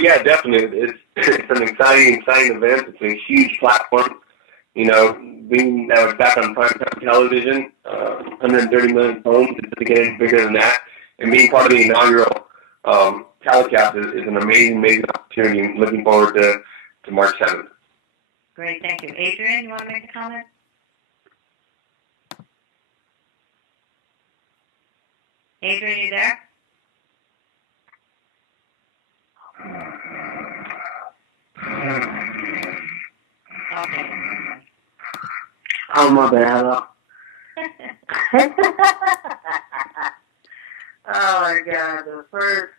Yeah, definitely. It's an exciting event. It's a huge platform. You know, being back on primetime television, 130 million homes, it's getting bigger than that. And being part of the inaugural telecast is an amazing opportunity. I'm looking forward to March 7th. Great, thank you. Adrien, you want to make a comment? Adrien, you there? Okay. Oh, my bad. Oh, my God. The first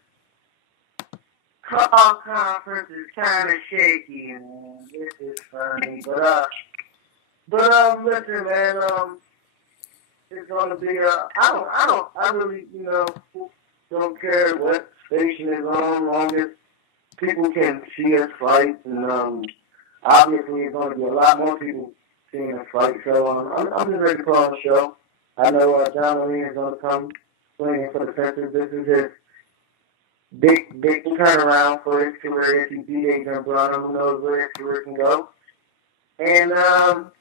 call conference is kind of shaky, man. This is funny. But listen, man, it's going to be, I really, don't care what station is on, long as people can see us fight, and obviously it's going to be a lot more people seeing us fight, so I'm just ready to put on the show. I know John Molina is going to come swinging for the fences. This is his big turnaround for his career. If he beat Adrien Broner, who knows where his career can go. And, I'm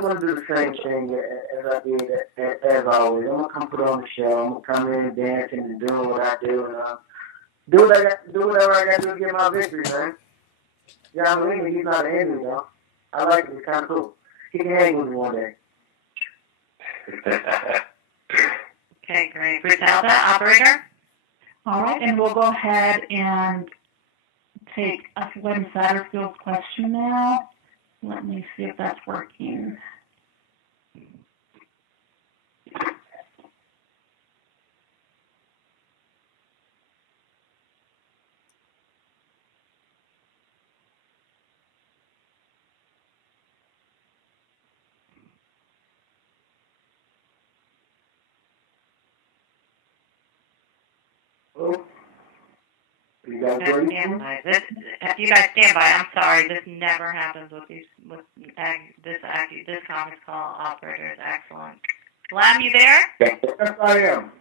going to do the same thing as I did, as always. I'm going to come put on the show. I'm going to come in and dancing and doing what I do, and do whatever I got to do to get my victory, man. John Molina, he's not an enemy, though. I like him. He's kind of cool. He can hang with me one day. Okay, great. Griselda, operator? All right, and we'll go ahead and take Glenn Satterfield's question now. Let me see if that's working. You guys stand by. If you guys stand by, I'm sorry, this never happens with this conference call operator is excellent. Lam, you there? Yes, I am.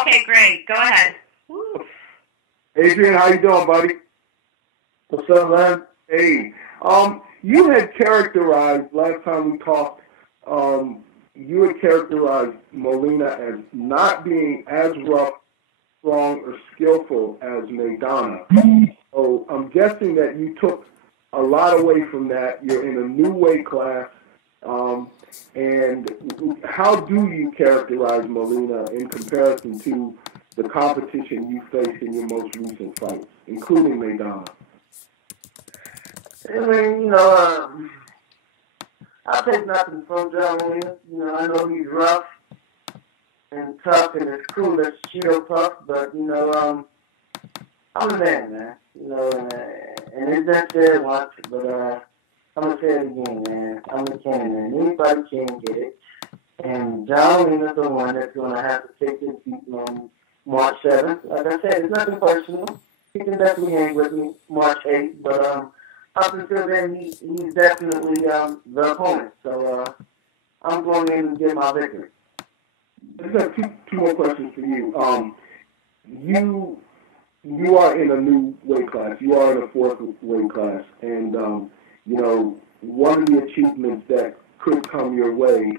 Okay, great. Go ahead. Woo. Adrien, how you doing, buddy? What's up, man? Hey, you had characterized last time we talked. You had characterized Molina as not being as rough, strong, or skillful as Maidana. So I'm guessing that you took a lot away from that. You're in a new weight class. And how do you characterize Molina in comparison to the competition you faced in your most recent fights, including Maidana? I mean, I take nothing from John Molina. I know he's rough and tough and as cool as Cheeto Puff, but, I'm a man. And it's been said once, but I'm going to say it again, man. I'm a can, man. Anybody can get it. And John Molina's the one that's going to have to take his beat on March 7th. Like I said, it's nothing personal. He can definitely hang with me March 8th, but up until then, he's definitely the opponent. So I'm going in and get my victory. I just have two more questions for you. You are in a new weight class. You are in a fourth weight class. And, one of the achievements that could come your way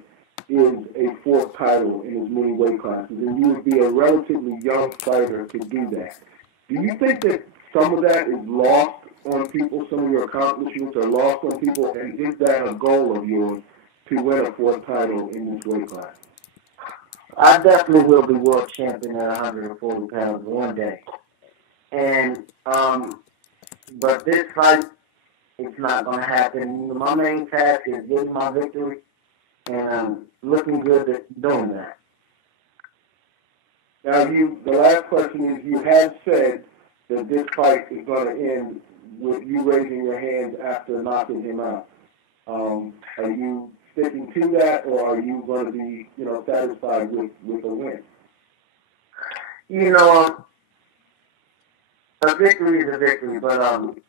is a fourth title in as many weight classes. And you would be a relatively young fighter to do that. Do you think that some of that is lost on people, some of your accomplishments are lost on people, and is that a goal of yours to win a fourth title in this weight class? I definitely will be world champion at 140 pounds one day. And, but this fight, it's not going to happen. My main task is getting my victory, and I'm looking good at doing that. Now, the last question is, you have said that this fight is going to end with you raising your hands after knocking him out. Are you sticking to that, or are you going to be, satisfied with a win? A victory is a victory, but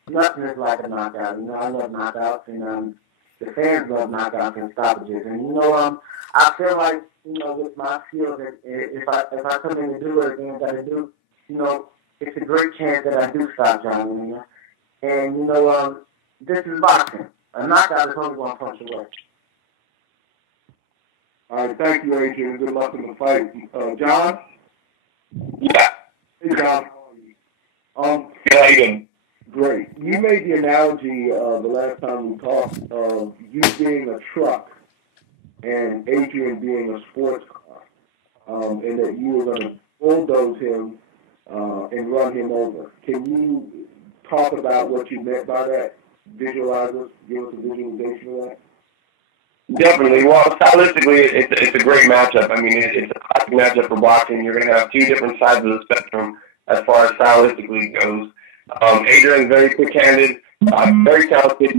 nothing is like a knockout. I love knockouts, and the fans love knockouts and stoppages. And I feel like with my skills, if I come in and do everything I got to do, it's a great chance that I do stop John Molina. And, you know, this is boxing. A knockout is only one punch away. All right, thank you, Adrien. Good luck in the fight. John? Yeah. Hey, John. Good, how you doing? Great. You made the analogy the last time we talked of you being a truck and Adrien being a sports car, and that you were going to bulldoze him and run him over. Can you talk about what you meant by that? Visualize us, give us a visualization of that. Definitely. Well, stylistically, it's a great matchup. I mean, it's a classic matchup for boxing. You're going to have two different sides of the spectrum as far as stylistically goes. Adrien's very quick-handed, very talented.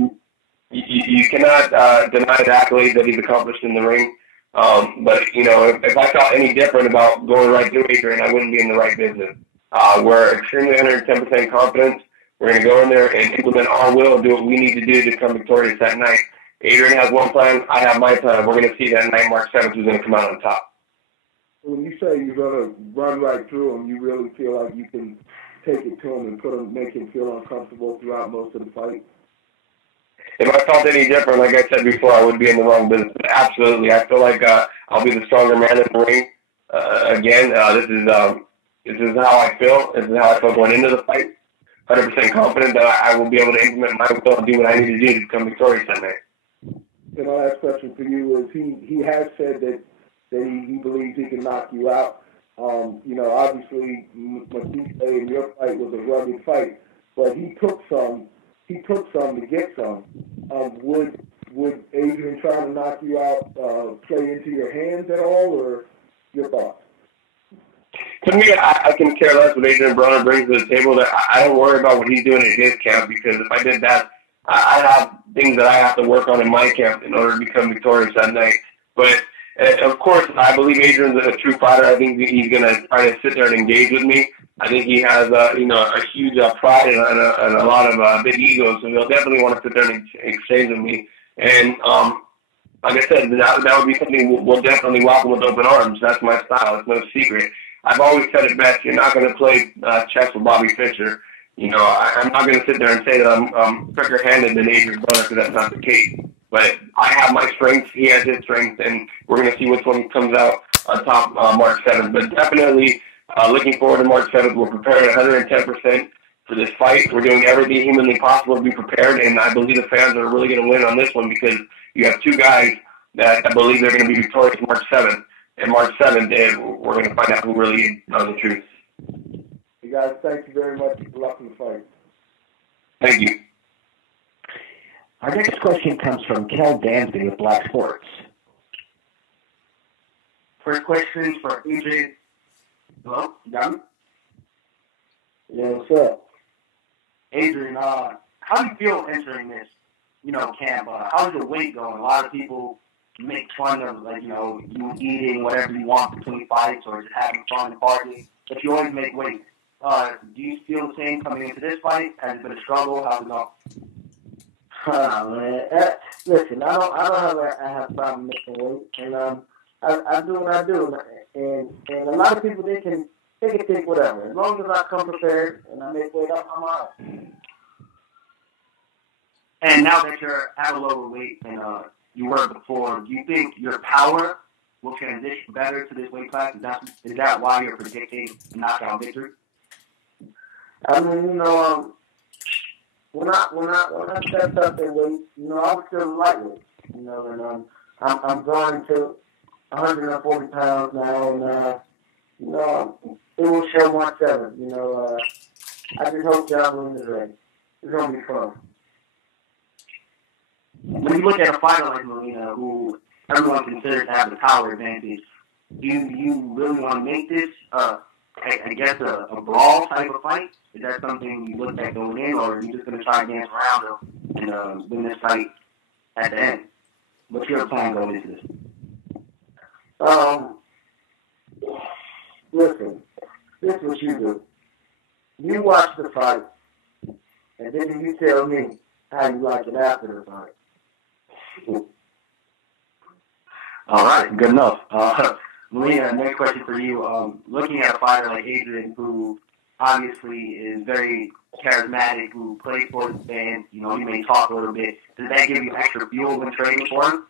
You cannot deny the accolades that he's accomplished in the ring. But, you know, if I felt any different about going right through Adrien, I wouldn't be in the right business. We're extremely 110% confident. We're going to go in there and implement our will, do what we need to do to come victorious that night. Adrien has one plan. I have my plan. We're going to see that night, March 7th, who's going to come out on top. When you say you're going to run right through him, you really feel like you can take it to him and make him feel uncomfortable throughout most of the fight? If I felt any different, like I said before, I would be in the wrong business. But absolutely. I feel like I'll be the stronger man in the ring. Again, this is how I feel. This is how I feel going into the fight. 100% confident that I will be able to implement my will and do what I need to do to become victorious that night. And my last question for you is he has said that he believes he can knock you out. You know, obviously, Matisse in your fight was a rugged fight, but he took some to get some. Would Adrien try to knock you out play into your hands at all, or your thoughts? To me, I can care less what Adrien Broner brings to the table. That I don't worry about what he's doing in his camp, because if I did that, I have things that I have to work on in my camp in order to become victorious that night. But of course, I believe Adrien's a true fighter. I think he's going to try to sit there and engage with me. I think he has a huge pride and a lot of big ego, so he'll definitely want to sit there and exchange with me. And like I said, that would be something we'll definitely welcome with open arms. That's my style. It's no secret. I've always said it best. You're not going to play chess with Bobby Fischer. You know, I'm not going to sit there and say that I'm quicker-handed than Adrien Broner, because that's not the case. But I have my strengths, he has his strengths, and we're going to see which one comes out on top March 7th. But definitely looking forward to March 7th. We're prepared 110% for this fight. We're doing everything humanly possible to be prepared, and I believe the fans are really going to win on this one, because you have two guys that I believe they're going to be victorious March 7th. And March 7th, we're going to find out who really knows the truth. You guys, thank you very much. Good luck in the fight. Thank you. Our next question comes from Kel Dansby with Black Sports. First question for Adrien. Hello? You got me? Yeah, what's up? Adrien, how do you feel entering this, camp? How's your weight going? A lot of people make fun of, you eating whatever you want between fights or just having fun and partying, but you always make weight. Do you feel the same coming into this fight? Has it been a struggle? How's it going? Man, listen, I don't have a problem making weight, and I do what I do, and a lot of people they can take whatever. As long as I come prepared and I make weight, I'm all right. And now that you're at a lower weight than you were before, do you think your power will transition better to this weight class? Is that why you're predicting a knockout victory? I mean, when I stepped up in weight, I was still lightweight, and I'm going to 140 pounds now, and it will show March 7th. I just hope John Molina is ready. It's gonna be fun. When you look at a fighter like Molina, who everyone considers to have the power advantage, do you really want to make this, I guess, a brawl type of fight? Is that something you looked at going in, or are you just going to try to dance around him and win this fight at the end? What's your plan going into this? Listen, this is what you do. You watch the fight, and then you tell me how you like it after the fight. All right, good enough. Molina, next question for you. Looking at a fighter like Adrien, who obviously is very charismatic, who plays for his band. You know, he may talk a little bit. Does that give you extra fuel when training for him?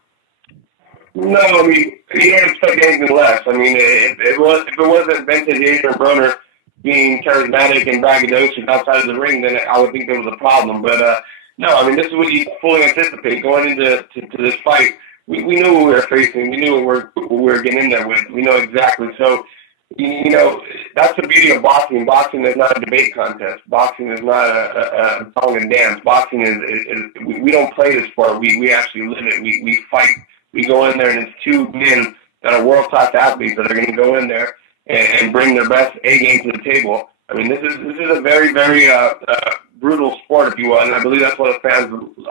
No, I mean, you don't expect anything less. I mean, if it wasn't vintage Adrien Broner being charismatic and braggadocious outside of the ring, then I would think there was a problem. But no, I mean, this is what you fully anticipate going into this fight. We knew what we were facing. We knew what we were getting in there with. We know exactly. So, you know, that's the beauty of boxing. Boxing is not a debate contest. Boxing is not a song and dance. Boxing is we don't play this sport. We actually live it. We fight. We go in there, and it's two men that are world-class athletes that are going to go in there and bring their best A game to the table. I mean, this is a very, very brutal sport, if you will, and I believe that's why the fans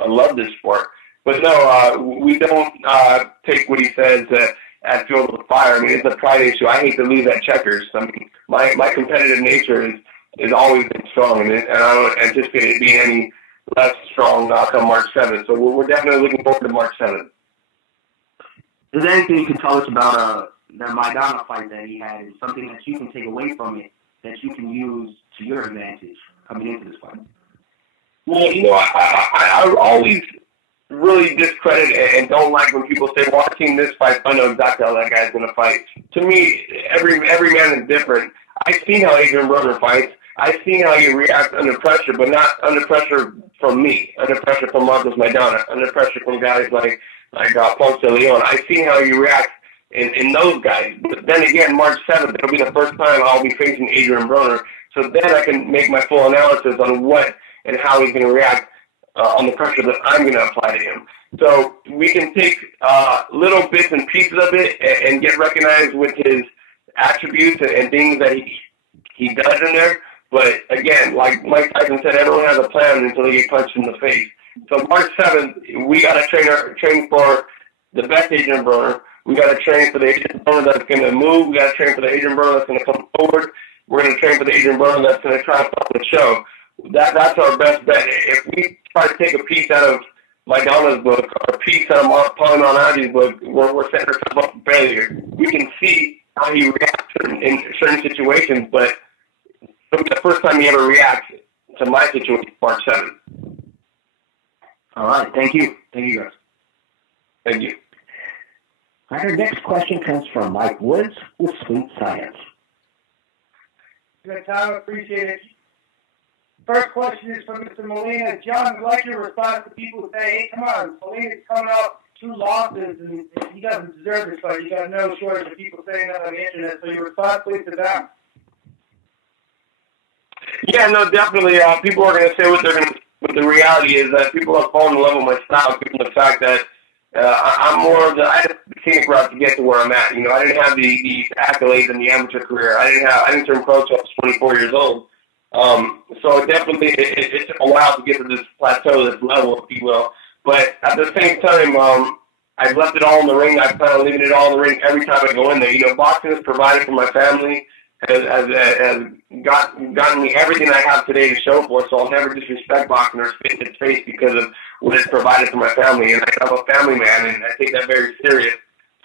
love this sport. But no, we don't take what he says at Field with Fire. I mean, it's a pride issue. I hate to lose at Checkers. I mean, my competitive nature is always been strong, and I don't anticipate it being any less strong come March 7th. So we're definitely looking forward to March 7th. Is there anything you can tell us about the Maidana fight that he had? Is something that you can take away from it that you can use to your advantage coming into this fight? Well, you know, I always really discredit and don't like when people say, well, I've seen this fight, I know exactly how that guy's going to fight. To me, every man is different. I've seen how Adrien Broner fights. I've seen how he reacts under pressure, but not under pressure from me, under pressure from Marcos Maidana, under pressure from guys like Ponce de Leon. I've seen how he reacts in those guys. But then again, March 7th, it'll be the first time I'll be facing Adrien Broner. So then I can make my full analysis on what and how he's going to react on the pressure that I'm going to apply to him. So we can take little bits and pieces of it and get recognized with his attributes and things that he does in there. But again, like Mike Tyson said, everyone has a plan until they get punched in the face. So March 7th, we got to train for the best Adrien Broner. We got to train for the Adrien Broner that's going to move. We got to train for the Adrien Broner that's going to come forward. We're going to train for the Adrien Broner that's going to try to stop the show. That's our best bet. If we try to take a piece out of Maidana's book or a piece out of Palinanagi's book, we're setting ourselves up for failure. We can see how he reacts in certain situations, but it'll be the first time he ever reacts to my situation, March 7th. All right. Thank you. Thank you, guys. Thank you. All right, our next question comes from Mike Woods with Sweet Science. Good time. Appreciate it. First question is from Mr. Molina. John, I'd like your response to people who say, hey, come on, Molina's coming off 2 losses, and he doesn't deserve this fight. You got no shortage of people saying that on the internet, so your response, please, to that. Yeah, no, definitely. People are going to say what they're going to. But the reality is that people have fallen in love with my style, given the fact that I'm more of I had the scenic route to get to where I'm at. You know, I didn't have the accolades in the amateur career. I didn't turn pro until I was 24 years old. So definitely it took a while to get to this plateau, this level, if you will. But at the same time, I've left it all in the ring. I plan on leaving it all in the ring every time I go in there. You know, boxing has provided for my family, has gotten me everything I have today to show for. So I'll never disrespect boxing or spit in its face because of what it's provided for my family. And I'm a family man, and I take that very serious.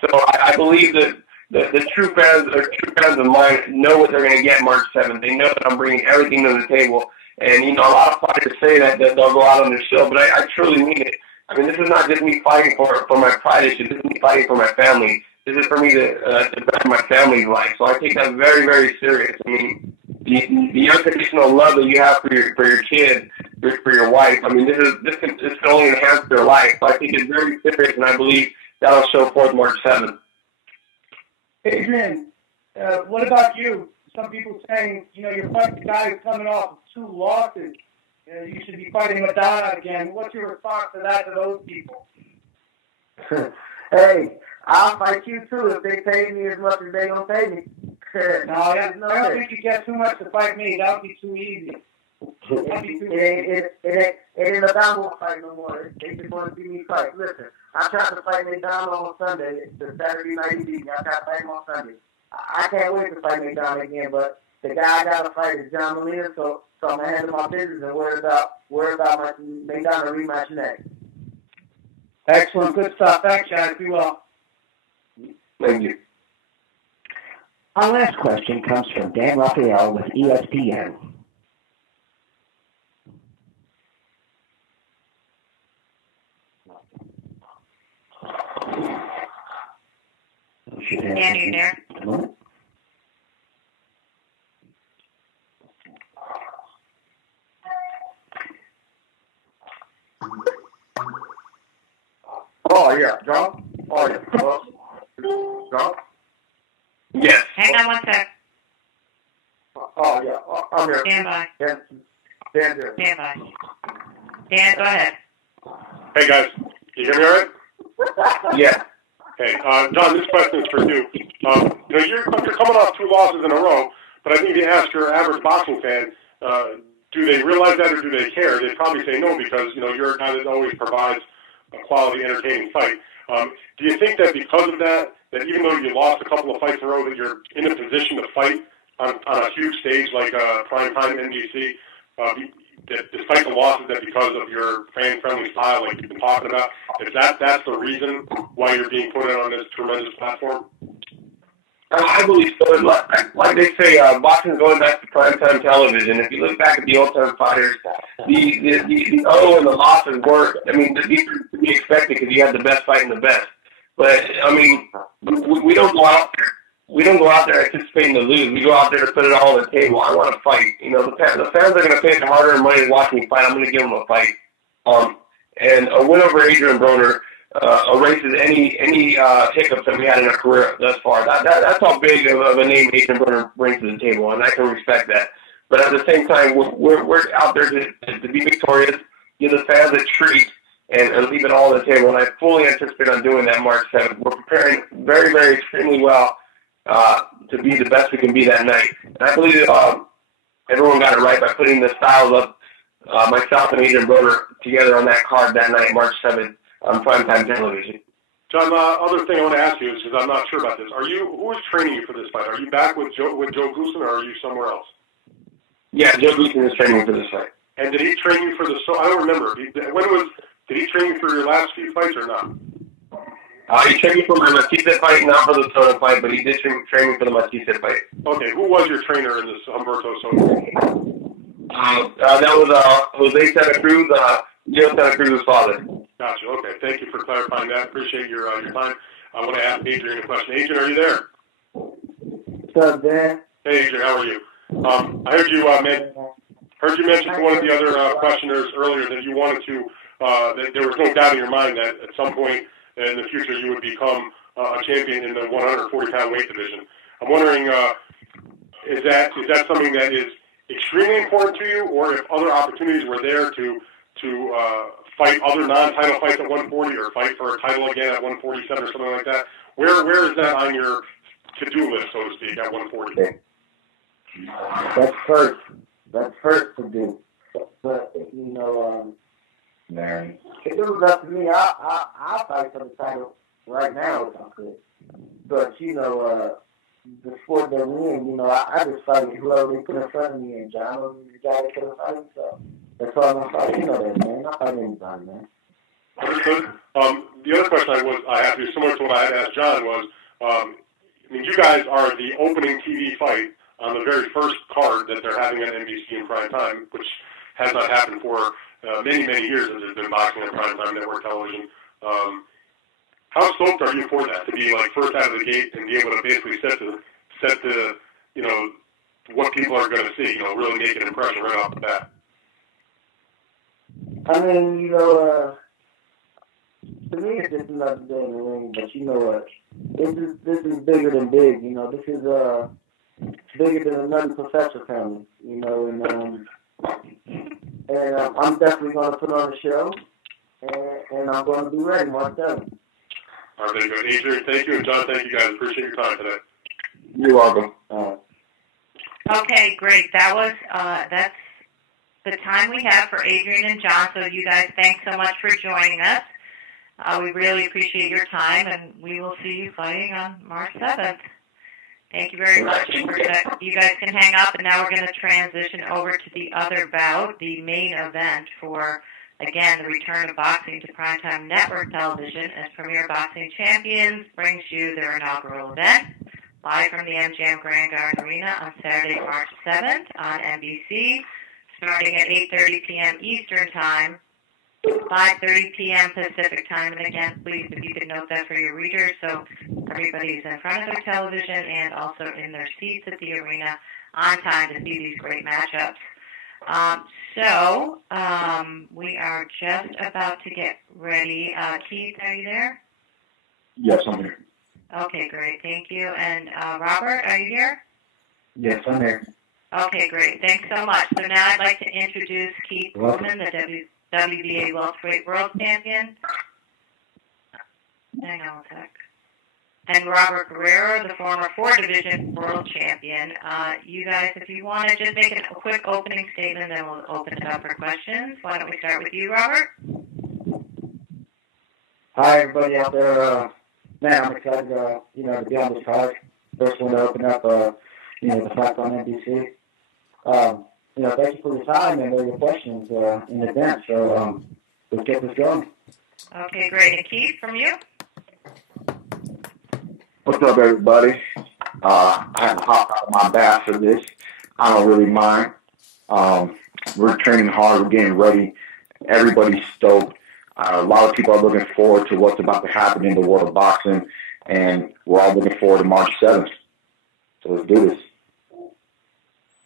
So I believe that the true fans of mine know what they're going to get March 7th. They know that I'm bringing everything to the table. And, you know, a lot of fighters say that they'll go out on their show, but I truly mean it. I mean, this is not just me fighting for my pride issue. This is me fighting for my family. This is for me to better my family's life. So I take that very, very serious. I mean, the unconditional love that you have for your kid, for your wife. I mean, this can only enhance their life. So I take it very serious, and I believe that'll show forth March 7th. Adrien, what about you? Some people saying, you know, you're fighting the guy who's coming off of 2 losses. You should be fighting Madonna again. What's your response to that, to those people? Hey, I'll fight you too if they pay me as much as they don't pay me. I don't think you get too much to fight me. That would be too easy. It ain't a downward fight no more. They just want to see me fight. Listen, I tried to fight McDonald on Sunday. The Saturday night evening. I tried to fight him on Sunday. I can't wait to fight McDonald again, but the guy I got to fight is John Molina, so I'm going to handle my business and worry about my McDonald rematch next. Excellent. Good stuff. Thanks, guys. Be well. Thank you. Our last question comes from Dan Raphael with ESPN. you there? Oh, yeah. John? Oh, yeah. John? Yes. Hang on one sec. Oh, yeah. I'm here. Stand by. Dan here. Stand by. Dan, go ahead. Hey, guys. You hear me all right? Yeah. Hey, John, this question is for you. You're coming off 2 losses in a row, but I think if you ask your average boxing fan, do they realize that or do they care? They'd probably say no because, you're a guy that always provides a quality, entertaining fight. Do you think that because of that even though you lost a couple of fights in a row, that you're in a position to fight on a huge stage like primetime NBC, despite the losses, that because of your fan-friendly style, like you've been talking about, that's the reason why you're being put on this tremendous platform? I believe so. Like they say, boxing going back to primetime television. If you look back at the old-time fighters, the O and the losses were, these are to be expected because you had the best fighting the best. But, we don't go out there. We don't go out there anticipating to lose. We go out there to put it all on the table. I want to fight. The fans are going to pay the hard-earned money to watch me fight. I'm going to give them a fight. And a win over Adrien Broner erases any hiccups that we had in our career thus far. That's how big of a name Adrien Broner brings to the table, and I can respect that. But at the same time, we're out there to be victorious, give the fans a treat, and leave it all on the table. And I fully anticipate on doing that March 7th. We're preparing very, very extremely well to be the best we can be that night. And I believe everyone got it right by putting the styles up, myself and Adrien Broner together on that card that night, March 7th, on primetime television. John, other thing I want to ask you is, because I'm not sure about this, who is training you for this fight? Are you back with Joe Goossen, or are you somewhere else? Yeah, Joe Goossen is training me for this fight. And did he train you for the? I don't remember. Did he train you for your last few fights or not? He trained me for my Matisse fight, not for the Soto fight, but he did train me for the Matisse fight. Okay, who was your trainer in this Humberto Soto? That was Jose Santa Cruz, Leo Santa Cruz's father. Gotcha. Okay, thank you for clarifying that. Appreciate your time. I want to ask Adrien a question. Adrien, are you there? What's up, Dan? Hey, Adrien, how are you? I heard you mention to one of the other questioners earlier that you wanted to. That there was no doubt in your mind that at some point in the future you would become a champion in the 140-pound weight division. I'm wondering, is that something that is extremely important to you, or if other opportunities were there to fight other non-title fights at 140 or fight for a title again at 147 or something like that? Where is that on your to-do list, so to speak, at 140? That's first to do. But, if it was up to me, I'll fight for the title right now if I could. But, the sport that we're in, I just fight whoever they put in front of me, and John was the guy that couldn't fight, so that's why I'm going to fight. That, man. I fight anybody, man. Understood. The other question I have to, similar to what I had asked John, was, you guys are the opening TV fight on the very first card that they're having on NBC in prime time, which has not happened for many, many years as there's been boxing on primetime network television. How stoked are you for that, to be like first out of the gate and be able to basically set the what people are going to see, really make an impression right off the bat? I mean, to me it's just another day in the ring, but you know what? This is bigger than big, this is bigger than another professor family, and I'm definitely going to put on a show, and I'm going to be ready myself. All right, very good. Adrien, thank you, and John, thank you guys. Appreciate your time today. You're welcome. Okay, great. That's the time we have for Adrien and John, so you guys, thanks so much for joining us. We really appreciate your time, and we will see you fighting on March 7th. Thank you very much. You guys can hang up, and now we're going to transition over to the other bout, the main event for, again, the return of boxing to primetime network television as Premier Boxing Champions brings you their inaugural event, live from the MGM Grand Garden Arena on Saturday, March 7th on NBC, starting at 8:30 p.m. Eastern Time. 5:30 p.m. Pacific time. And again, please, if you could note that for your readers, so everybody's in front of their television and also in their seats at the arena on time to see these great matchups. We are just about to get ready. Keith, are you there? Yes, I'm here. Okay, great. Thank you. And Robert, are you here? Yes, I'm here. Okay, great. Thanks so much. So now I'd like to introduce Keith Thurman, the WBA welterweight world champion. Hang on a sec. And Robert Guerrero, the former 4-division world champion. You guys, if you want to just make a quick opening statement, then we'll open it up for questions. Why don't we start with you, Robert? Hi, everybody out there. Man, I'm excited to be on this card. First one to open up, the fight on NBC. Thank you for your time and your questions in advance. So let's get this going. Okay, great. And Keith, from you? What's up, everybody? I have to hop out of my bath for this. I don't really mind. We're training hard. We're getting ready. Everybody's stoked. A lot of people are looking forward to what's about to happen in the world of boxing, and we're all looking forward to March 7th. So let's do this.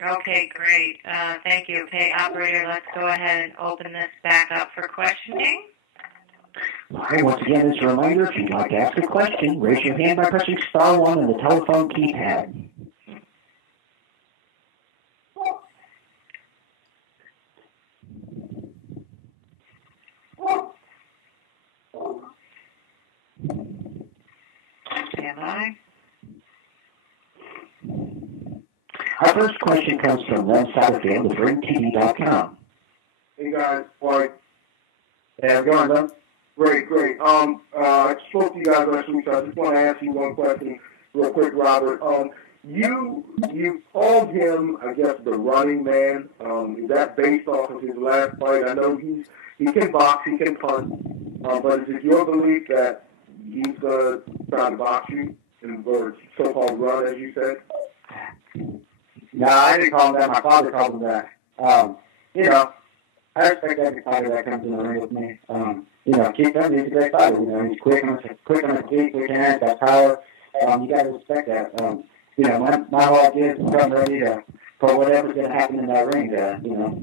Okay, great. Thank you. Okay, operator, let's go ahead and open this back up for questioning. All right, once again, as a reminder, if you'd like to ask a question, raise your hand by pressing star 1 on the telephone keypad. Stand by. Our first question comes from Len Satterfield of RingTV.com. Hey guys, Mike. Hey, how's it going, Len? Great. I spoke to you guys last week, so I just want to ask you one question real quick, Robert. You called him, I guess, the running man. Is that based off of his last fight? I know he can box, he can punt, but is it your belief that he's going to try to box you or so-called run, as you said? No, I didn't call him that. My father called him that. I respect every fighter that comes in the ring with me. Keith Thurman, he's a great fighter. He's quick on his feet, quick hands, got power. You got to respect that. My whole idea is to come ready for whatever's going to happen in that ring.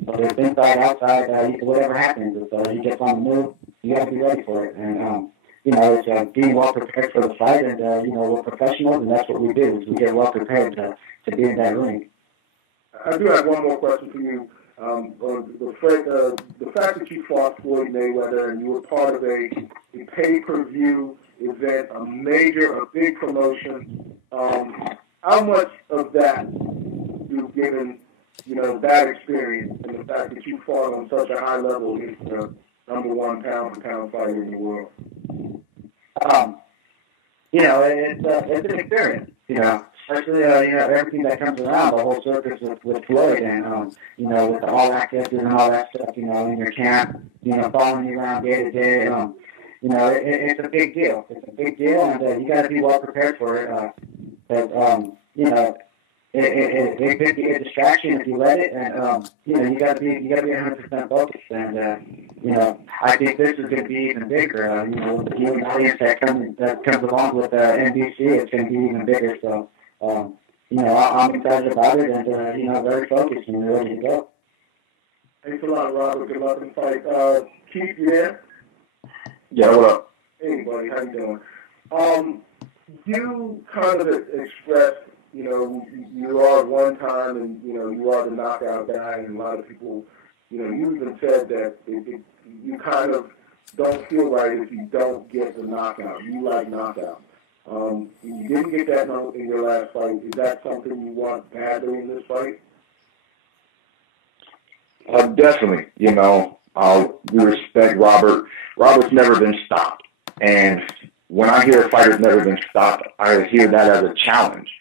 Whether it's inside, outside, whatever happens. If he gets on the move, you got to be ready for it. And it's being well prepared for the fight. And we're professionals, and that's what we do. Is we get well prepared to be in that ring. I do have one more question for you. The fact that you fought Floyd Mayweather and you were part of a pay-per-view event, a big promotion, how much of that you've given, that experience and the fact that you fought on such a high level against the number 1 pound-for-pound fighter in the world? It's an experience, especially, everything that comes around, the whole circus with Floyd and, with the all accesses and all that stuff, in your camp, following you around day to day. It's a big deal. It's a big deal, and you got to be well prepared for it. It could be a distraction if you let it, and you got to be 100% focused. And I think this is going to be even bigger. With the viewing audience that comes along with NBC, it's going to be even bigger. So, I'm excited about it, and very focused and ready to go. Thanks a lot, Robert. Good luck in the fight. Keith, you there? Yeah, what up? Hey, buddy, how you doing? You kind of expressed, you are one time and, you are the knockout guy, and a lot of people, you even said that you kind of don't feel right if you don't get the knockout. You like knockout. You didn't get that in your last fight. Is that something you want badly in this fight? Definitely. We respect Robert. Robert's never been stopped. And when I hear a fighter's never been stopped, I hear that as a challenge,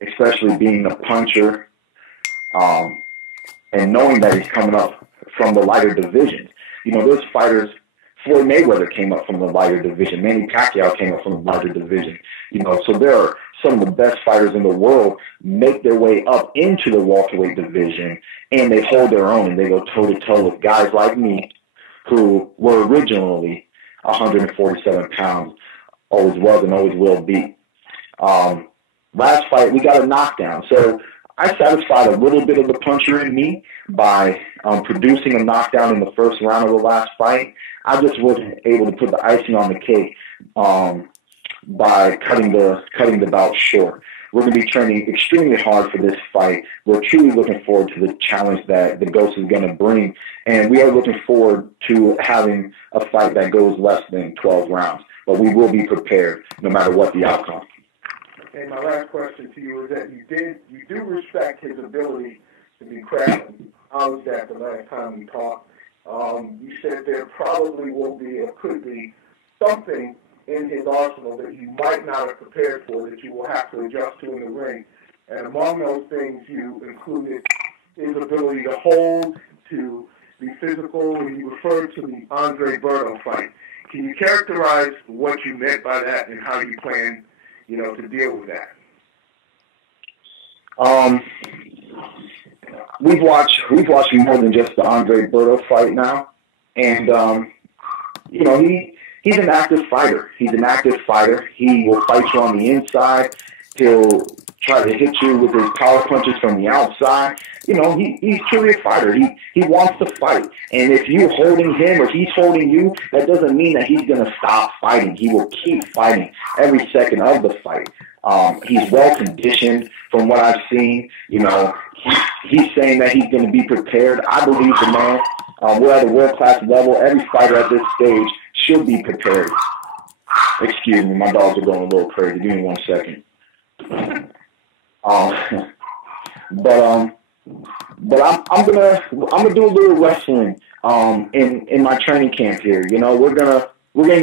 especially being a puncher, and knowing that he's coming up from the lighter division. Those fighters, Floyd Mayweather came up from the lighter division. Manny Pacquiao came up from the lighter division. So there are some of the best fighters in the world make their way up into the welterweight division, and they hold their own, and they go toe-to-toe with guys like me who were originally 147 pounds, always was and always will be. Last fight, we got a knockdown. So I satisfied a little bit of the puncher in me by producing a knockdown in the first round of the last fight. I just wasn't able to put the icing on the cake by cutting the bout short. We're going to be training extremely hard for this fight. We're truly looking forward to the challenge that the Ghost is going to bring, and we are looking forward to having a fight that goes less than 12 rounds. But we will be prepared no matter what the outcome. And my last question to you is that you do respect his ability to be crafty. How was that the last time we talked? You said there probably will be or could be something in his arsenal that you might not have prepared for, that you will have to adjust to in the ring. And among those things, you included his ability to hold, to be physical, and you referred to the Adrien Broner fight. Can you characterize what you meant by that and how you plan, to deal with that? We've watched more than just the Adrien Broner fight now, and he's an active fighter. He's an active fighter. He will fight you on the inside. He'll try to hit you with his power punches from the outside. He's truly a fighter. He wants to fight. And if you're holding him or he's holding you, that doesn't mean that he's going to stop fighting. He will keep fighting every second of the fight. He's well conditioned from what I've seen. He's saying that he's going to be prepared. I believe the man. We're at a world-class level. Every fighter at this stage should be prepared. Excuse me, my dogs are going a little crazy. Give me 1 second. But I'm gonna do a little wrestling in my training camp here. We're gonna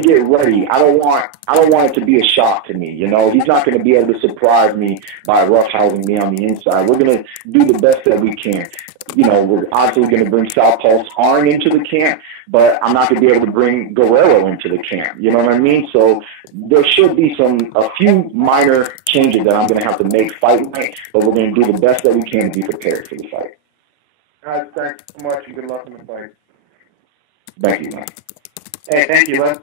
get ready. I don't want it to be a shock to me. He's not gonna be able to surprise me by roughhousing me on the inside. We're gonna do the best that we can. We're obviously going to bring Southpaw sparring into the camp, but I'm not going to be able to bring Guerrero into the camp. You know what I mean? So there should be a few minor changes that I'm going to have to make fight night, but we're going to do the best that we can to be prepared for the fight. Guys, thanks so much and good luck in the fight. Thank you, man. Hey, thank you, Lynn.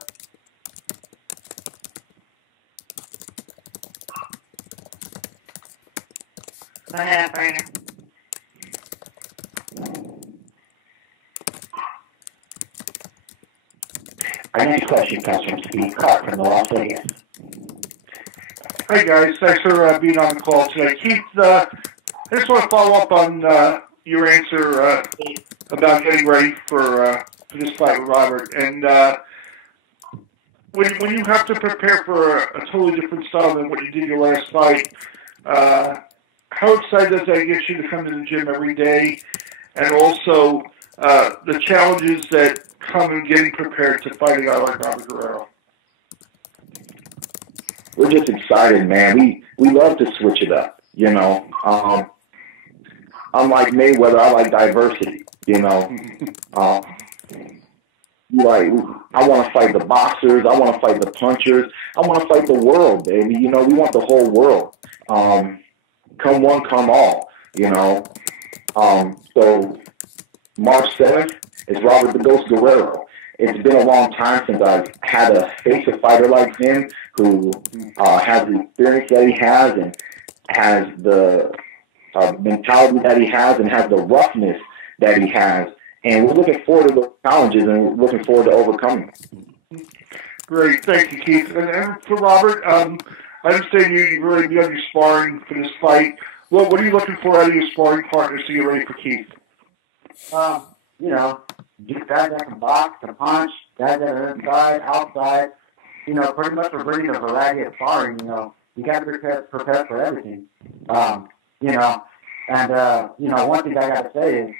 Go ahead, Broner. Our next question comes from Steve Clark from Las Vegas. Hey guys, thanks for being on the call today. Keith, I just want to follow up on your answer about getting ready for this fight with Robert. And when you have to prepare for a totally different style than what you did your last fight, how excited does that get you to come to the gym every day? And also the challenges that come in getting prepared to fight a guy like Robert Guerrero? We're just excited, man. We love to switch it up, Unlike Mayweather, I like diversity, I want to fight the boxers. I want to fight the punchers. I want to fight the world, baby. We want the whole world. Come one, come all, So March 7th is Robert the Ghost Guerrero. It's been a long time since I've had to face a fighter like him who has the experience that he has and has the mentality that he has and has the roughness that he has. And we're looking forward to the challenges and we're looking forward to overcoming them. Great. Thank you, Keith. And for Robert, I understand you've already begun your sparring for this fight. What are you looking for out of your sparring partners to get ready for Keith? Just guys that can box, can punch, guys that are inside, outside. Pretty much we're bringing a variety of sparring. You got to be prepared for everything. One thing I got to say is,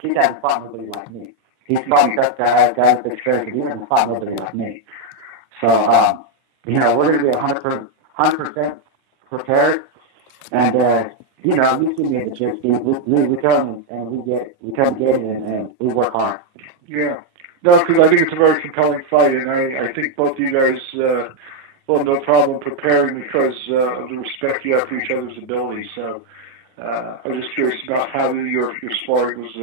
Keith hasn't fought nobody like me. He's fought the best guys with experience, but he hasn't fought nobody like me. So, we're going to be 100% prepared. And, you see me at the gym, Steve. We come and we come get it and we work hard. Yeah. No, because I think it's a very compelling fight, and I think both of you guys will have no problem preparing because of the respect you have for each other's abilities. So I was just curious about how your sparring was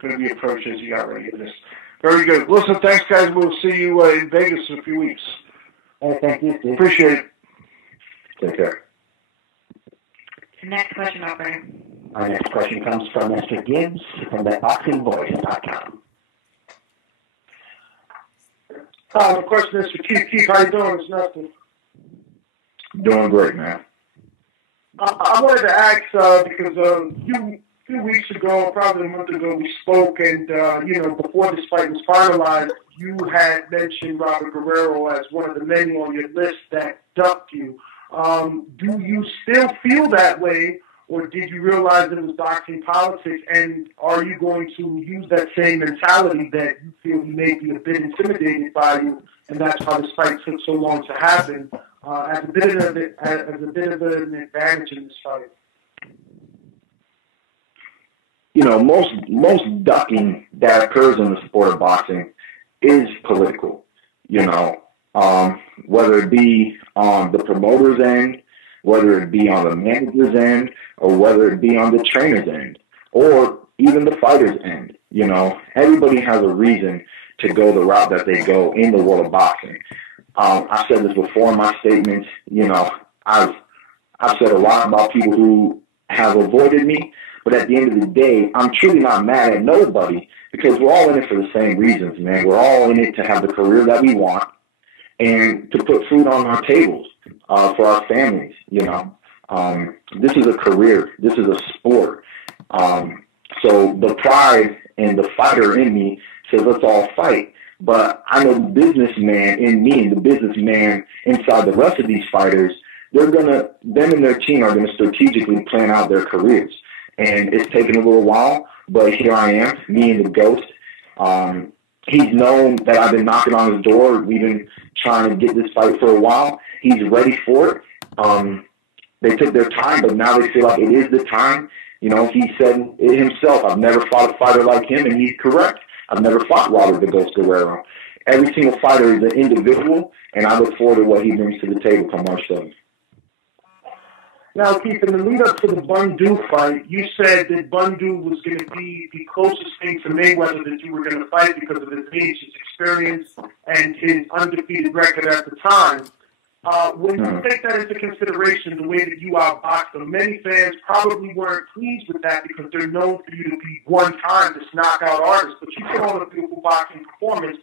going to be approached as you got ready for this. Very good. Listen, thanks, guys. We'll see you in Vegas in a few weeks. Hey, thank you, Steve. Appreciate it. Take care. Next question, operator. Our next question comes from Mr. Gibbs from BoxingVoice.com. The question is for Keith. Keith, how you doing? It's nothing. Doing great, man. I wanted to ask because a few weeks ago, probably a month ago, we spoke, and before this fight was finalized, you had mentioned Robert Guerrero as one of the many on your list that ducked you. Do you still feel that way, or did you realize it was boxing politics? And are you going to use that same mentality that you feel he may be a bit intimidated by you, and that's why this fight took so long to happen, as a bit of an advantage in this fight? Most ducking that occurs in the sport of boxing is political. Whether it be on the promoter's end, whether it be on the manager's end, or whether it be on the trainer's end, or even the fighter's end. Everybody has a reason to go the route that they go in the world of boxing. I've said this before in my statements. I've said a lot about people who have avoided me, but at the end of the day, I'm truly not mad at nobody because we're all in it for the same reasons, man. We're all in it to have the career that we want and to put food on our tables for our families. This is a career. This is a sport. So the pride and the fighter in me says let's all fight. But I know the businessman in me and the businessman inside the rest of these fighters, them and their team are going to strategically plan out their careers. And it's taken a little while, but here I am, me and the Ghost. He's known that I've been knocking on his door. We've been trying to get this fight for a while. He's ready for it. They took their time, but now they feel like it is the time. He said it himself, I've never fought a fighter like him, and he's correct. I've never fought Robert the Ghost Guerrero. Every single fighter is an individual, and I look forward to what he brings to the table come March 7th. Now, Keith, in the lead-up to the Bundu fight, you said that Bundu was going to be the closest thing to Mayweather that you were going to fight because of his age, his experience, and his undefeated record at the time. When you take that into consideration, the way that you outboxed him, many fans probably weren't pleased with that because they're known for you to be one-time, this knockout artist, but you put on a beautiful boxing performance,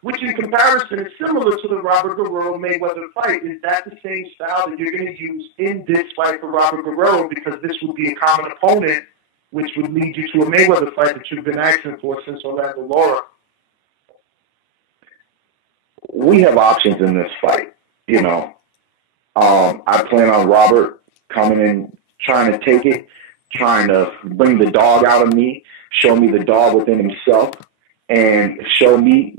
which in comparison is similar to the Robert Guerrero-Mayweather fight. Is that the same style that you're going to use in this fight for Robert Guerrero? Because this would be a common opponent, which would lead you to a Mayweather fight that you've been asking for since Orlando Lara. We have options in this fight. I plan on Robert coming in, trying to take it, trying to bring the dog out of me, show me the dog within himself, and show me,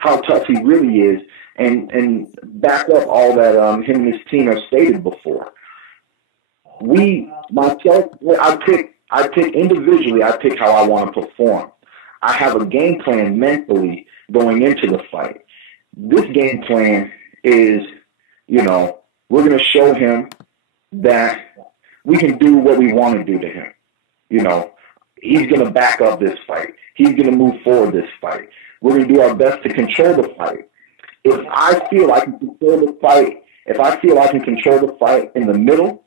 how tough he really is, and back up all that him and his team have stated before. I pick individually, I pick how I want to perform. I have a game plan mentally going into the fight. This game plan is, we're going to show him that we can do what we want to do to him. He's going to back up this fight. He's going to move forward this fight. We're going to do our best to control the fight. If I feel I can control the fight, in the middle,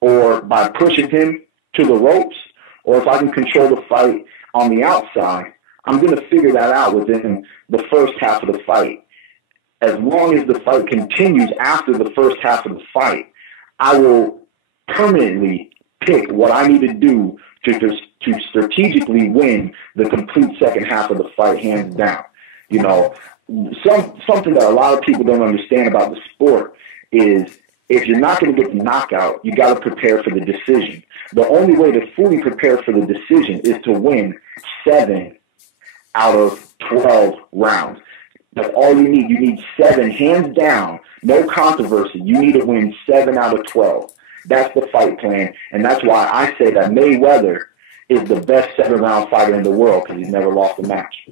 or by pushing him to the ropes, or if I can control the fight on the outside, I'm going to figure that out within the first half of the fight. As long as the fight continues after the first half of the fight, I will permanently pick what I need to do to strategically win the complete second half of the fight, hands down. Something that a lot of people don't understand about the sport is if you're not going to get the knockout, you got to prepare for the decision. The only way to fully prepare for the decision is to win 7 out of 12 rounds. That's all you need. You need 7, hands down, no controversy. You need to win 7 out of 12. That's the fight plan, and that's why I say that Mayweather is the best 7-round fighter in the world because he's never lost a match.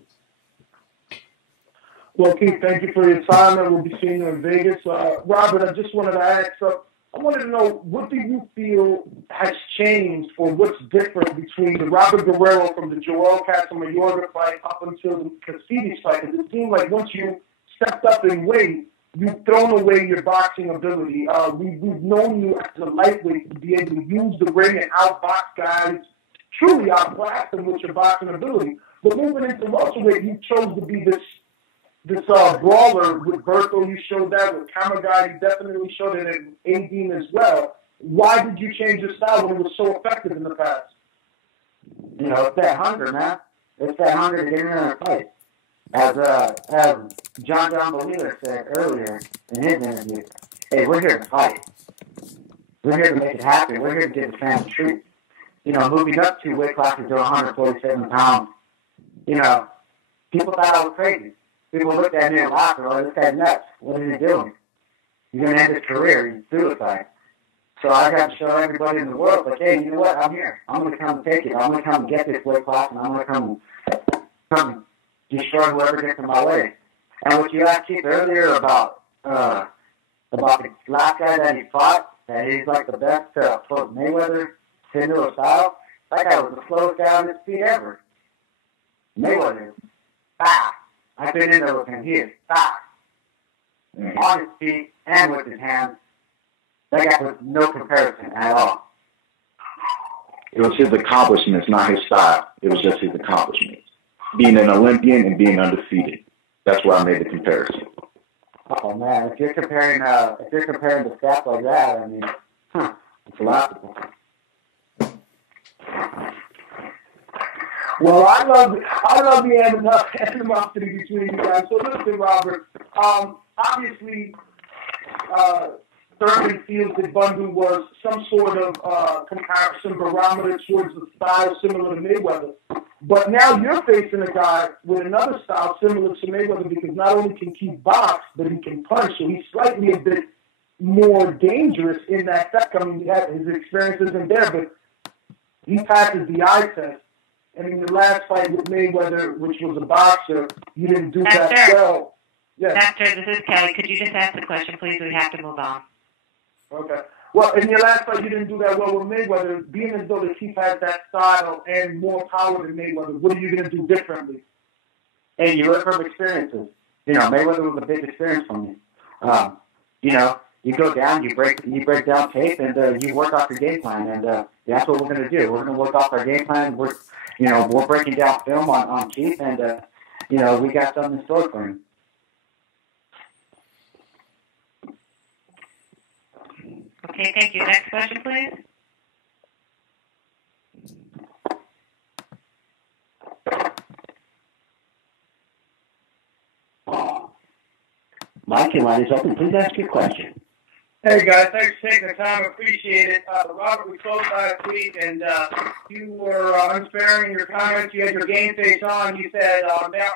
Well, Keith, thank you for your time, and we'll be seeing you in Vegas. Robert, I just wanted to ask, I wanted to know, what do you feel has changed or what's different between the Robert Guerrero from the Joel Casamayorga fight up until the Caceres fight? Because it seemed like once you stepped up in weight, you've thrown away your boxing ability. We've known you as a lightweight to be able to use the ring and outbox guys, truly outclass them with your boxing ability. But moving into welterweight, you chose to be this brawler with Berto. You showed that with Kamagai. You definitely showed it in 18 as well. Why did you change your style when it was so effective in the past? You know, it's that hunger, man. It's that hunger to get in there and fight. As John Molina said earlier in his interview, hey, we're here to fight. We're here to make it happen. We're here to get the fans a treat. You know, moving up 2 weight classes to 147 pounds, you know, people thought I was crazy. People looked at me and laughed, oh, this guy's nuts. What is he doing? He's going to end his career. He's suicide. So I got to show everybody in the world, like, hey, you know what? I'm here. I'm going to come take it. I'm going to come get this weight class, and I'm going to come destroy whoever gets in my way. And what you asked Keith earlier about the last guy that he fought, that he's like the best post Mayweather, similar style, that guy was the slowest guy on his feet ever. Mayweather, fast. I've been in there with him. He is fast. On his feet and with his hands. That guy was no comparison at all. It was his accomplishments, not his style. It was just his accomplishments. Being an Olympian and being undefeated. That's why I made the comparison. Oh man, if you're comparing the stats like that, I mean, it's laughable. Well, I love the animosity between you guys. So listen, Robert. Obviously, Thurman feels that Bundu was some sort of comparison barometer towards the style similar to Mayweather. But now you're facing a guy with another style similar to Mayweather because not only can he box, but he can punch. So he's slightly a bit more dangerous in that fact. I mean, his experience isn't there, but he passes the eye test. And in your last fight with Mayweather, which was a boxer, you didn't do that well. Yes. Doctor, this is Kelly. Could you just ask the question, please? We have to move on. Okay. Well, in your last fight, you didn't do that well with Mayweather. Being as though that Keith has that style and more power than Mayweather, what are you going to do differently? Hey, you learn from experiences. You know, Mayweather was a big experience for me. You know, you go down, you break down tape, and you work off your game plan, and that's what we're going to do. We're going to work off our game plan. We're breaking down film on Keith, and you know, we got something in store for him. Okay, thank you. Next question, please. Mike, your line is open. Please ask your question. Hey, guys. Thanks for taking the time. I appreciate it. Robert, we closed last week, and you were unsparing in your comments. You had your game face on. You said,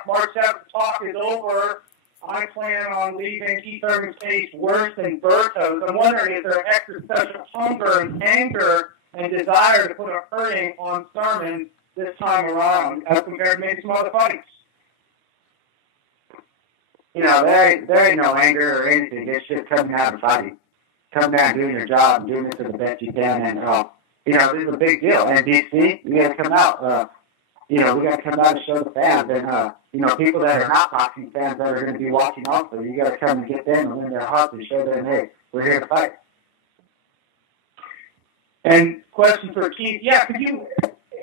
March 7th talk is over. I plan on leaving Keith Thurman's face worse than Berto's. I'm wondering, is there extra special hunger and anger and desire to put a hurting on Thurman this time around as compared to maybe some other fights? You know, there ain't no anger or anything. It's just coming out and fighting. Coming out and doing your job and doing it to the best you can. And, you know, this is a big deal. And DC, you got to come out. You know, we got to come out and show the fans. And, you know, people that are not boxing fans that are going to be watching also, you got to come and get them and win their hearts and show them, hey, we're here to fight. And question for Keith. Yeah, could you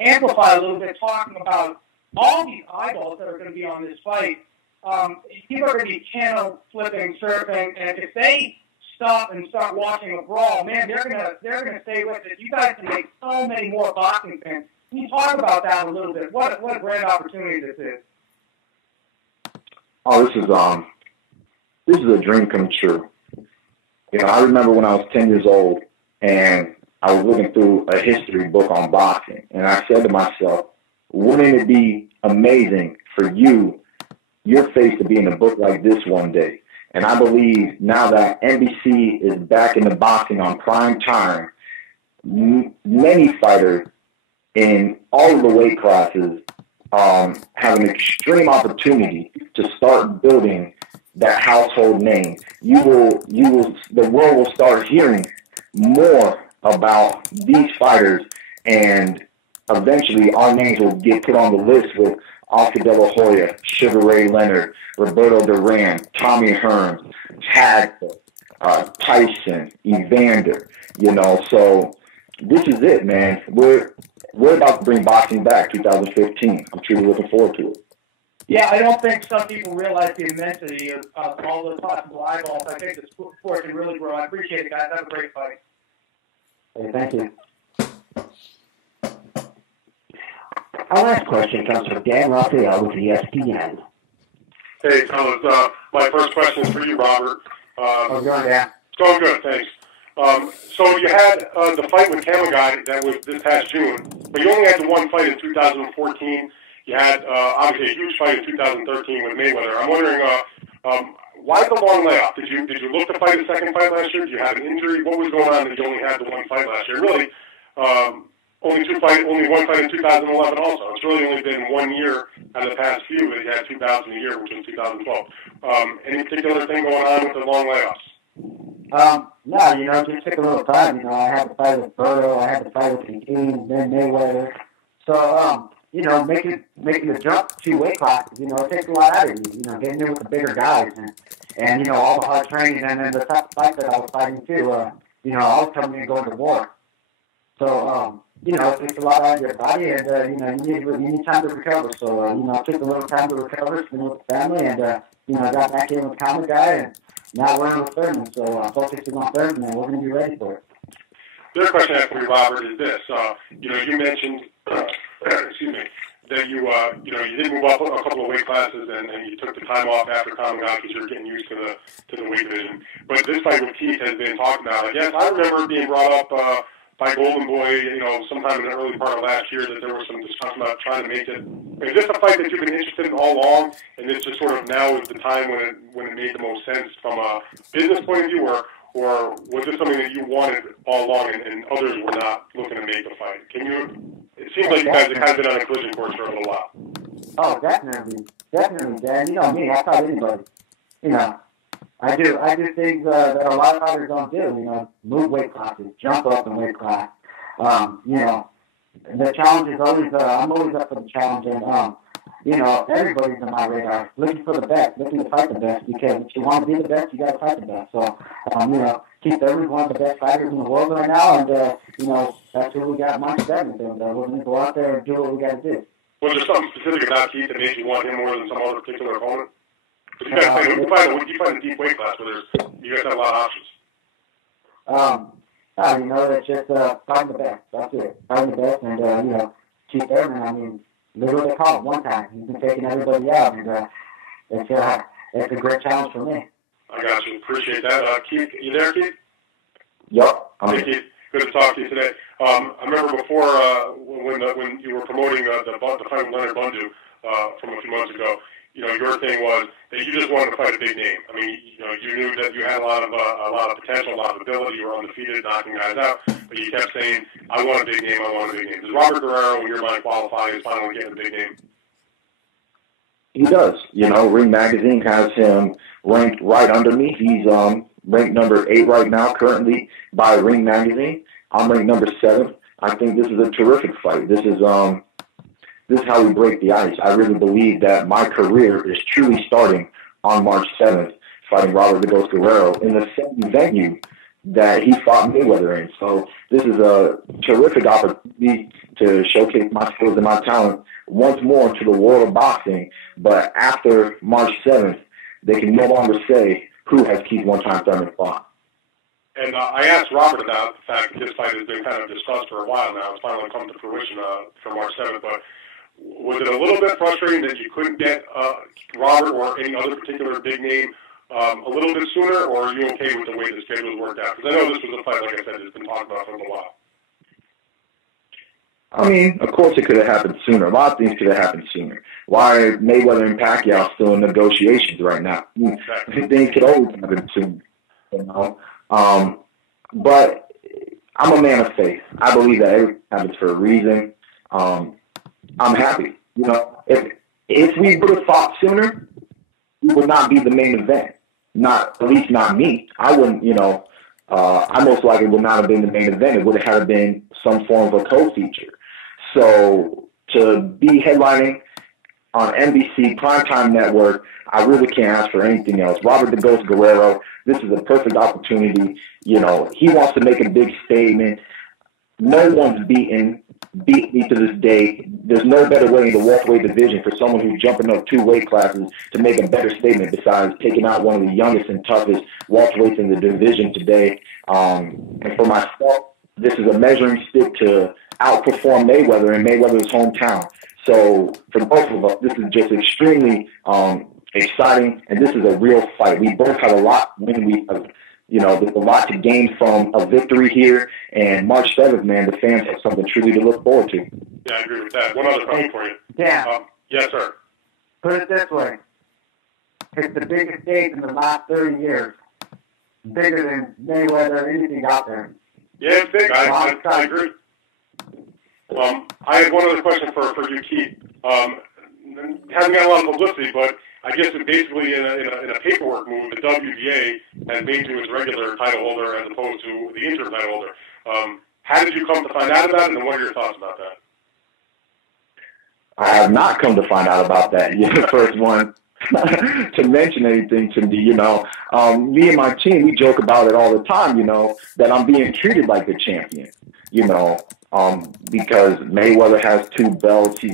amplify a little bit talking about all these eyeballs that are going to be on this fight? People are going to be channel flipping, surfing, and if they stop and start watching a brawl, man, they're gonna stay with it. You guys can make so many more boxing fans. Can you talk about that a little bit? What a great opportunity this is. Oh, this is a dream come true. You know, I remember when I was 10 years old and I was looking through a history book on boxing, and I said to myself, wouldn't it be amazing for your face to be in a book like this one day? And I believe now that NBC is back in the boxing on prime time, many fighters in all of the weight classes have an extreme opportunity to start building that household name. The world will start hearing more about these fighters, and eventually our names will get put on the list with Oscar De La Hoya, Sugar Ray Leonard, Roberto Duran, Tommy Hearns, Hagler, Tyson, Evander, you know. So this is it, man. We're about to bring boxing back 2015. I'm truly looking forward to it. Yeah, I don't think some people realize the immensity of all those possible eyeballs. I think the sport can really grow. I appreciate it, guys. Have a great fight. Hey, thank you. Our last question comes from Dan Raphael with ESPN. Hey, fellas. My first question is for you, Robert. How's it going, Dan? It's going good, thanks. So you had the fight with Kamagai that was this past June, but you only had the one fight in 2014. You had obviously a huge fight in 2013 with Mayweather. I'm wondering why the long layoff? Did you look to fight a second fight last year? Did you have an injury? What was going on that you only had the one fight last year? Really, only one fight in 2011 also. It's really only been 1 year out of the past few that you had 2,000 a year, which was 2012. Any particular thing going on with the long layoffs? No, you know, it just took a little time. You know, I had to fight with Berto, I had to fight with King, then Mayweather. So, you know, making the jump to weight classes, you know, it takes a lot out of you. You know, getting in with the bigger guys and you know, all the hard training and then the tough fight that I was fighting too. You know, I was coming in going to war. So, you know, it takes a lot out of your body and, you know, you need time to recover. So, you know, it took a little time to recover, spend with the family and, you know, I got back in with Common Guy and now we're in with Thurman. So I'm focusing on Thurman and we're going to be ready for it. The other question I have for you, Robert, is this. You know, you mentioned, excuse me, that you know, you did move up a couple of weight classes and you took the time off after Kamagai because you're getting used to the weight division. But this fight with Keith has been talked about. I guess I remember being brought up by Golden Boy, you know, sometime in the early part of last year that there was some discussion about trying to make it. Is this a fight that you've been interested in all along, and this just sort of now is the time when it made the most sense from a business point of view, or was this something that you wanted all along and others were not looking to make the fight? It seems like you guys have kind of been on a collision course for a little while. Oh, definitely, Dan. You know me, I fight anybody. You know, I do things that a lot of fighters don't do. You know, move weight classes, jump up in weight class. You know, the challenge is always. I'm always up for the challenge, and you know, everybody's on my radar, looking for the best, looking to fight the best. Because if you want to be the best, you got to fight the best. So, you know, Keith Thurman is one of the best fighters in the world right now, and you know, that's who we got March 7th, and we're going to go out there and do what we got to do. Was there something specific about Keith that made you want him more than some other particular opponent? You guys fight in deep weight class where you guys have a lot of options. You know, it's just fighting the best. That's it. Fighting the best, and you know, Keith Thurman. I mean, literally they called one time. He's been taking everybody out, and it's a great challenge for me. I got you. Appreciate that. Keith, you there, Keith? Yep. Hey, Keith. Good to talk to you today. I remember before when you were promoting the fight with Leonard Bundu from a few months ago. You know, your thing was that you just wanted to fight a big name. I mean, you know, you knew that you had a lot of potential, a lot of ability. You were undefeated, knocking guys out, but you kept saying, "I want a big name. I want a big name." Does Robert Guerrero, in your mind, qualify as finally getting a big name? He does. You know, Ring Magazine has him ranked right under me. He's ranked number 8 right now, currently by Ring Magazine. I'm ranked number 7. I think this is a terrific fight. This is how we break the ice. I really believe that my career is truly starting on March 7th, fighting Robert "The Ghost" Guerrero in the same venue that he fought Mayweather in. So this is a terrific opportunity to showcase my skills and my talent once more to the world of boxing. But after March 7th, they can no longer say who has Keith one-time Thurman fought. And I asked Robert about the fact that this fight has been kind of discussed for a while now. It's finally come to fruition for March 7th, but was it a little bit frustrating that you couldn't get Robert or any other particular big name a little bit sooner, or are you okay with the way the schedule worked out? Because I know this was a fight, like I said, that's been talked about for a little while. I mean, of course it could have happened sooner. A lot of things could have happened sooner. Why are Mayweather and Pacquiao still in negotiations right now? Things could always happen sooner, you know. But I'm a man of faith. I believe that everything happens for a reason. I'm happy. You know, if we would have fought sooner, we would not be the main event. At least not me. I wouldn't, you know, I most likely would not have been the main event. It would have had to been some form of a co-feature. So to be headlining on NBC Primetime Network, I really can't ask for anything else. Robert the Ghost Guerrero, this is a perfect opportunity. You know, he wants to make a big statement. No one's beat me to this day. There's no better way in the welterweight division for someone who's jumping up 2 weight classes to make a better statement besides taking out one of the youngest and toughest welterweights in the division today. And for myself, this is a measuring stick to outperform Mayweather in Mayweather's hometown. So for both of us, this is just extremely exciting, and this is a real fight. We both have a lot there's a lot to gain from a victory here, and March 7th, man, the fans have something truly to look forward to. Yeah, I agree with that. One other question for you. Yeah. Yes, sir. Put it this way. It's the biggest date in the last 30 years. Bigger than Mayweather or anything out there. Yeah, it's big. I agree. I have one other question for you, Keith. Hasn't got a lot of publicity, but I guess it's basically in a paperwork move, the WBA has made you its regular title holder as opposed to the interim title holder. How did you come to find out about it, and what are your thoughts about that? I have not come to find out about that. You're the first one to mention anything to me. You know, me and my team, we joke about it all the time, you know, that I'm being treated like the champion, you know, because Mayweather has 2 belts.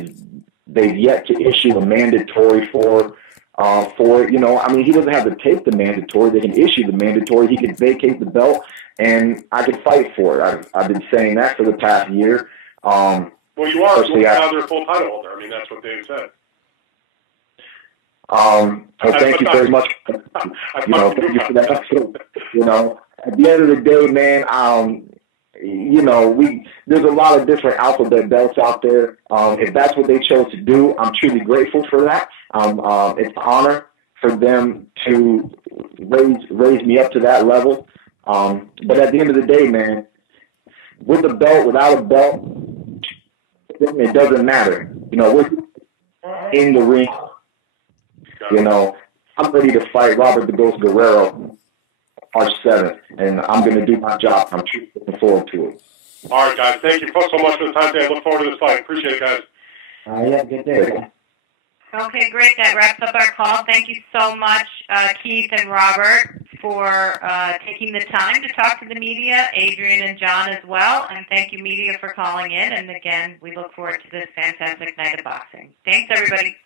They've yet to issue a mandatory for it. You know, I mean, he doesn't have to take the mandatory. They can issue the mandatory. He can vacate the belt, and I can fight for it. I've been saying that for the past year. Well, you are now their full title holder. I mean, that's what they've said. Thank you very much. You know, thank you for that. You know, at the end of the day, man, you know, there's a lot of different alphabet belts out there. If that's what they chose to do, I'm truly grateful for that. It's an honor for them to raise me up to that level. But at the end of the day, man, with a belt, without a belt, it doesn't matter. You know, we're in the ring. You know, I'm ready to fight Robert the Ghost Guerrero March 7th, and I'm going to do my job. I'm truly looking forward to it. All right, guys. Thank you so much for the time today. I look forward to this fight. Appreciate it, guys. Yeah, good day. Okay, great. That wraps up our call. Thank you so much, Keith and Robert, for taking the time to talk to the media, Adrien and John as well. And thank you, media, for calling in. And again, we look forward to this fantastic night of boxing. Thanks, everybody.